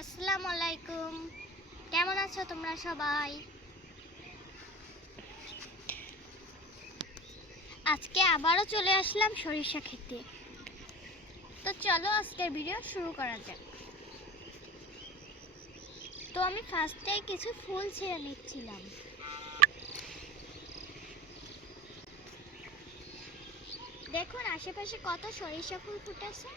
আসসালামু আলাইকুম। কেমন আছো তোমরা সবাই? আজকে আবারও চলে আসলাম সরিষা খেতে। তো চলো আজকের ভিডিও শুরু করা যাক। তো আমি ফার্স্টে কিছু ফুল ছিঁড়ে নিচ্ছিলাম। দেখুন আশেপাশে কত সরিষা ফুল ফুটেছে।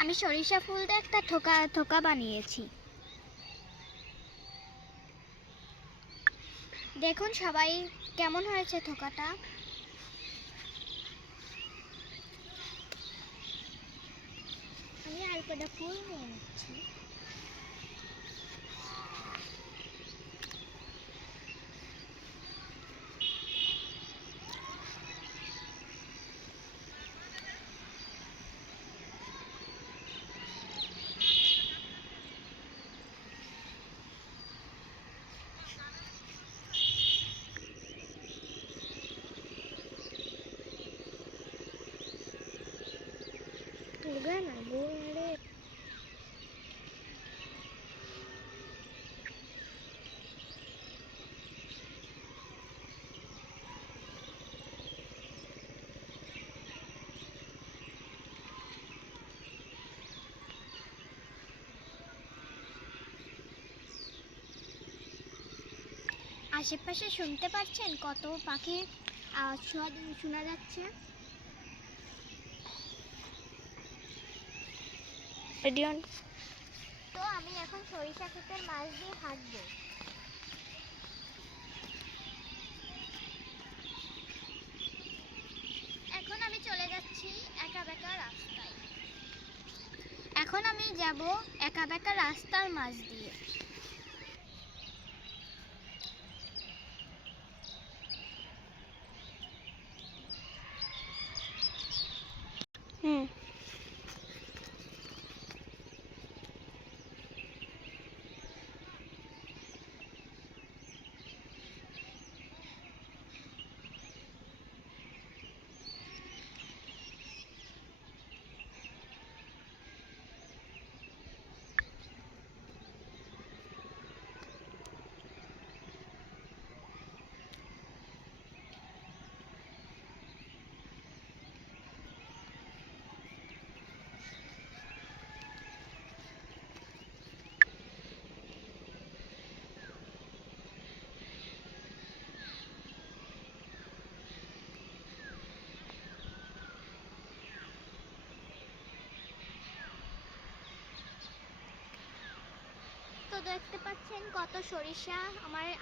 আমি সরিষা ফুল দিয়ে একটা থোকা বানিয়েছি। দেখুন সবাই কেমন হয়েছে থোকাটা। আমি আর কটা ফুল নিয়ে নিচ্ছি। Gana, gue আশেপাশে শুনতে পাচ্ছেন কত পাখির আওয়াজ শোনা যাচ্ছে। তো আমি এখন সরিষা ক্ষেতের মাছ দিয়ে হাঁটবো। এখন আমি চলে যাচ্ছি একা বেঁকা রাস্তায়। এখন আমি যাব একা বেঁকা রাস্তার মাছ দিয়ে। তো দেখতে পাচ্ছেন কত সরিষা।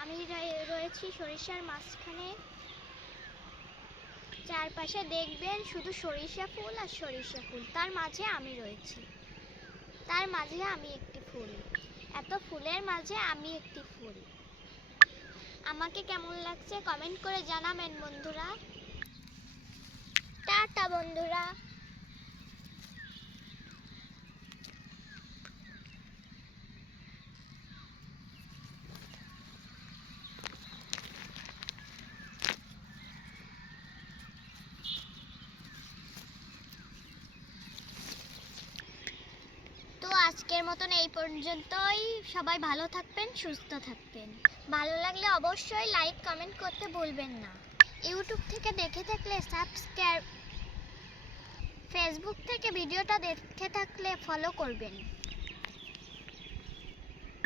আমি রয়েছি সরিষার মাঝখানে। চারপাশে দেখবেন শুধু সরিষা ফুল আর সরিষা ফুল, তার মাঝে আমি রয়েছি, তার মাঝে আমি একটি ফুল। এত ফুলের মাঝে আমি একটি ফুল। আমাকে কেমন লাগছে কমেন্ট করে জানাবেন বন্ধুরা। টাটা বন্ধুরা। তো আজকের মতন এই পর্যন্তই। সবাই ভালো থাকবেন, সুস্থ থাকবেন। ভালো লাগলে অবশ্যই লাইক কমেন্ট করতে ভুলবেন না। ইউটিউব থেকে দেখে থাকলে সাবস্ক্রাইব, ফেসবুক থেকে ভিডিওটা দেখে থাকলে ফলো করবেন।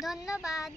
ধন্যবাদ।